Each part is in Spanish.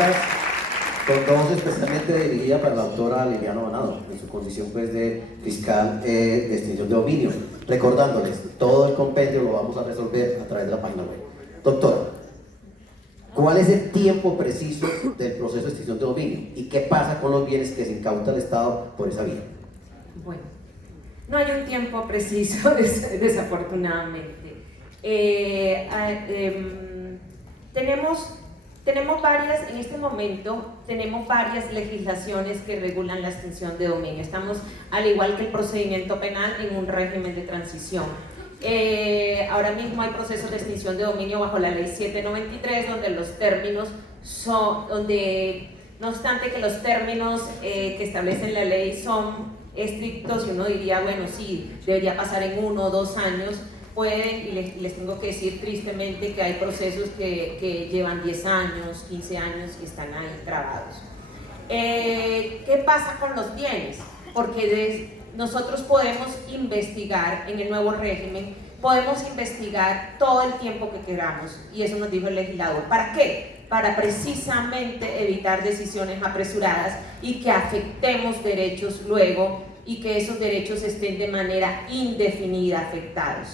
preguntas, con dos especialmente dirigida para la doctora Liliana Banado, en su condición pues de fiscal de extinción de dominio. Recordándoles, todo el compendio lo vamos a resolver a través de la página web. Doctora, ¿cuál es el tiempo preciso del proceso de extinción de dominio? ¿Y qué pasa con los bienes que se incauta el Estado por esa vía? Bueno, no hay un tiempo preciso, desafortunadamente. Tenemos varias, en este momento, tenemos varias legislaciones que regulan la extinción de dominio. Estamos, al igual que el procedimiento penal, en un régimen de transición. Ahora mismo hay procesos de extinción de dominio bajo la ley 793, donde los términos son, no obstante que los términos que establecen la ley son estrictos y uno diría, bueno, sí, debería pasar en 1 o 2 años, pueden, y les tengo que decir tristemente que hay procesos que llevan 10 años, 15 años y están ahí trabados. ¿Qué pasa con los bienes? Porque nosotros podemos investigar en el nuevo régimen, podemos investigar todo el tiempo que queramos, y eso nos dijo el legislador. ¿Para qué? Para precisamente evitar decisiones apresuradas y que afectemos derechos luego y que esos derechos estén de manera indefinida afectados.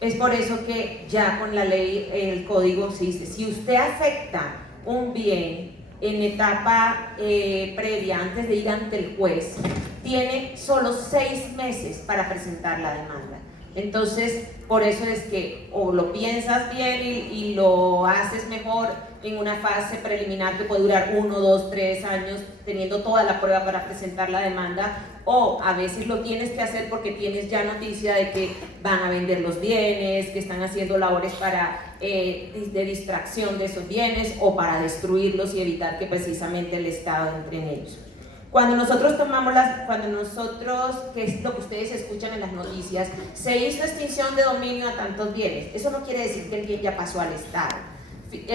Es por eso que ya con la ley, el código se dice, si usted afecta un bien en etapa previa, antes de ir ante el juez, tiene solo 6 meses para presentar la demanda. Entonces, por eso es que o lo piensas bien y lo haces mejor en una fase preliminar que puede durar 1, 2, 3 años, teniendo toda la prueba para presentar la demanda, o a veces lo tienes que hacer porque tienes ya noticia de que van a vender los bienes, que están haciendo labores de distracción de esos bienes o para destruirlos y evitar que precisamente el Estado entre en ellos. Cuando nosotros, que es lo que ustedes escuchan en las noticias, se hizo extinción de dominio a tantos bienes, eso no quiere decir que el bien ya pasó al Estado.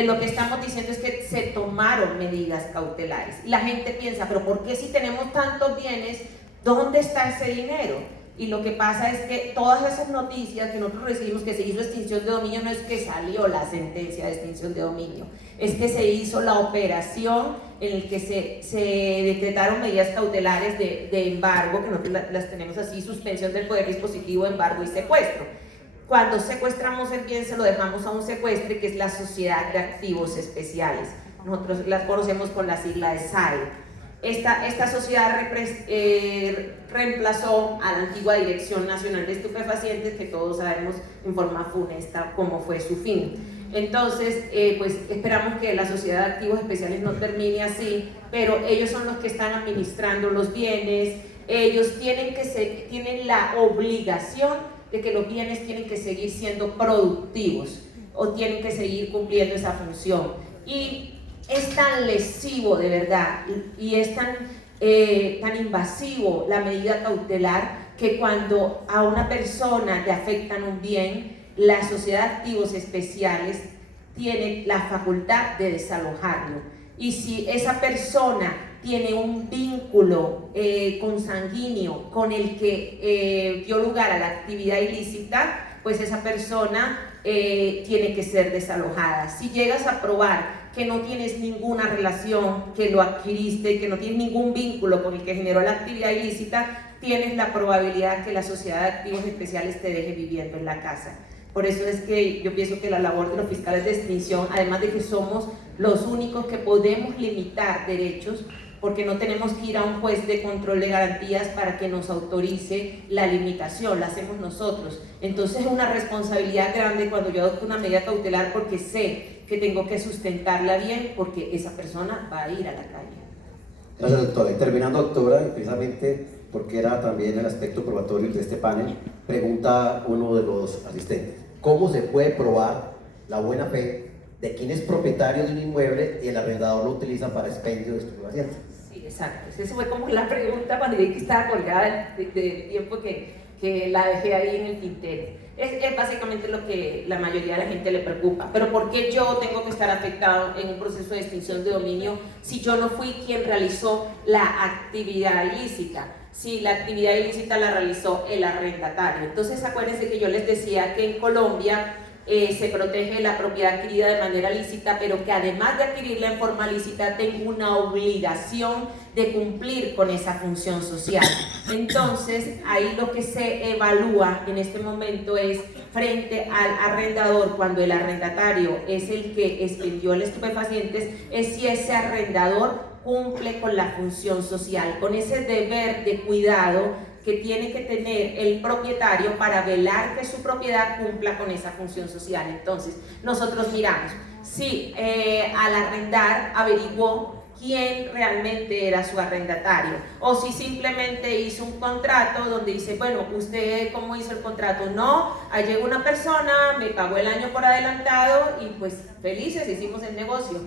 Lo que estamos diciendo es que se tomaron medidas cautelares. Y la gente piensa, pero ¿por qué si tenemos tantos bienes, dónde está ese dinero? Y lo que pasa es que todas esas noticias que nosotros recibimos que se hizo extinción de dominio, no es que salió la sentencia de extinción de dominio, es que se hizo la operación en la que se decretaron medidas cautelares de embargo, que nosotros las tenemos así, suspensión del poder dispositivo, embargo y secuestro. Cuando secuestramos el bien, se lo dejamos a un secuestre, que es la Sociedad de Activos Especiales. Nosotros las conocemos con la sigla de SAE. Esta sociedad reemplazó a la antigua Dirección Nacional de Estupefacientes, que todos sabemos en forma funesta cómo fue su fin. Entonces, pues esperamos que la Sociedad de Activos Especiales no termine así, pero ellos son los que están administrando los bienes, ellos tienen la obligación de que los bienes tienen que seguir siendo productivos o tienen que seguir cumpliendo esa función. Y es tan lesivo de verdad y es tan invasivo la medida cautelar que cuando a una persona le afectan un bien, la Sociedad de Activos Especiales tiene la facultad de desalojarlo. Y si esa persona tiene un vínculo consanguíneo con el que dio lugar a la actividad ilícita, pues esa persona tiene que ser desalojada. Si llegas a probar que no tienes ninguna relación, que lo adquiriste, que no tienes ningún vínculo con el que generó la actividad ilícita, tienes la probabilidad que la Sociedad de Activos Especiales te deje viviendo en la casa. Por eso es que yo pienso que la labor de los fiscales de extinción, además de que somos los únicos que podemos limitar derechos, porque no tenemos que ir a un juez de control de garantías para que nos autorice la limitación, la hacemos nosotros. Entonces es una responsabilidad grande cuando yo adopto una medida cautelar, porque sé que tengo que sustentarla bien, porque esa persona va a ir a la calle. Gracias, doctora. Y terminando, doctora, y precisamente porque era también el aspecto probatorio de este panel, pregunta uno de los asistentes: ¿cómo se puede probar la buena fe de quien es propietario de un inmueble y el arrendador lo utiliza para expendio de estupefacientes? Sí, exacto. Esa fue como la pregunta cuando vi que estaba colgada de tiempo que la dejé ahí en el tintero. Es básicamente lo que la mayoría de la gente le preocupa. Pero ¿por qué yo tengo que estar afectado en un proceso de extinción de dominio si yo no fui quien realizó la actividad ilícita? Si la actividad ilícita la realizó el arrendatario. Entonces acuérdense que yo les decía que en Colombia se protege la propiedad adquirida de manera lícita, pero que además de adquirirla en forma lícita tengo una obligación de cumplir con esa función social. Entonces, ahí lo que se evalúa en este momento es, frente al arrendador, cuando el arrendatario es el que expendió el estupefacientes, es si ese arrendador cumple con la función social, con ese deber de cuidado que tiene que tener el propietario para velar que su propiedad cumpla con esa función social. Entonces, nosotros miramos si al arrendar averiguó quién realmente era su arrendatario, o si simplemente hizo un contrato donde dice, bueno, ¿usted cómo hizo el contrato? No, ahí llegó una persona, me pagó el año por adelantado y pues felices hicimos el negocio.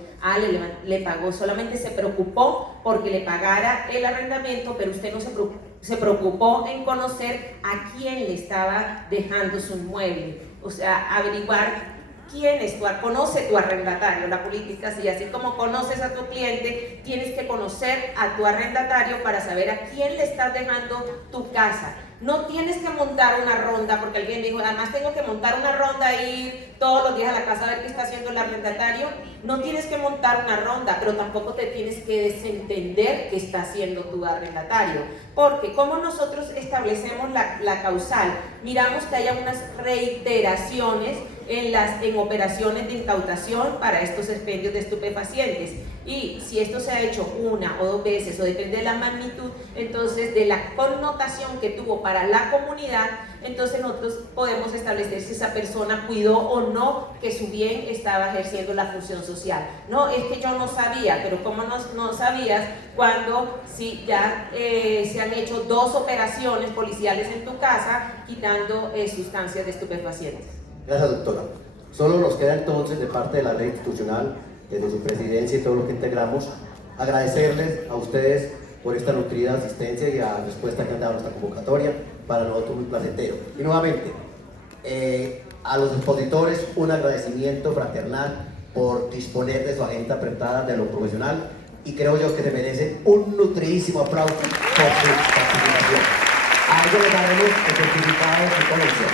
Le pagó, solamente se preocupó porque le pagara el arrendamiento, pero usted no se preocupó en conocer a quién le estaba dejando su inmueble, o sea, averiguar quién es conoce tu arrendatario. La política, sí, así como conoces a tu cliente, tienes que conocer a tu arrendatario para saber a quién le estás dejando tu casa. No tienes que montar una ronda, porque alguien dijo, además tengo que montar una ronda e ir todos los días a la casa a ver qué está haciendo el arrendatario. No tienes que montar una ronda, pero tampoco te tienes que desentender qué está haciendo tu arrendatario. Porque como nosotros establecemos la causal, miramos que haya unas reiteraciones en operaciones de incautación para estos expendios de estupefacientes, y si esto se ha hecho una o dos veces, o depende de la magnitud, entonces de la connotación que tuvo para la comunidad, entonces nosotros podemos establecer si esa persona cuidó o no que su bien estaba ejerciendo la función social. No, es que yo no sabía, pero ¿cómo no sabías cuando si ya se han hecho 2 operaciones policiales en tu casa quitando sustancias de estupefacientes? Gracias, doctora. Solo nos queda entonces, de parte de la red institucional, desde su presidencia y todo lo que integramos, agradecerles a ustedes por esta nutrida asistencia y la respuesta que han dado a nuestra convocatoria. Para nosotros muy placentero. Y nuevamente, a los expositores, un agradecimiento fraternal por disponer de su agenda apretada de lo profesional, y creo yo que se merecen un nutridísimo aplauso por su participación. A ellos les daremos el certificado de su colección.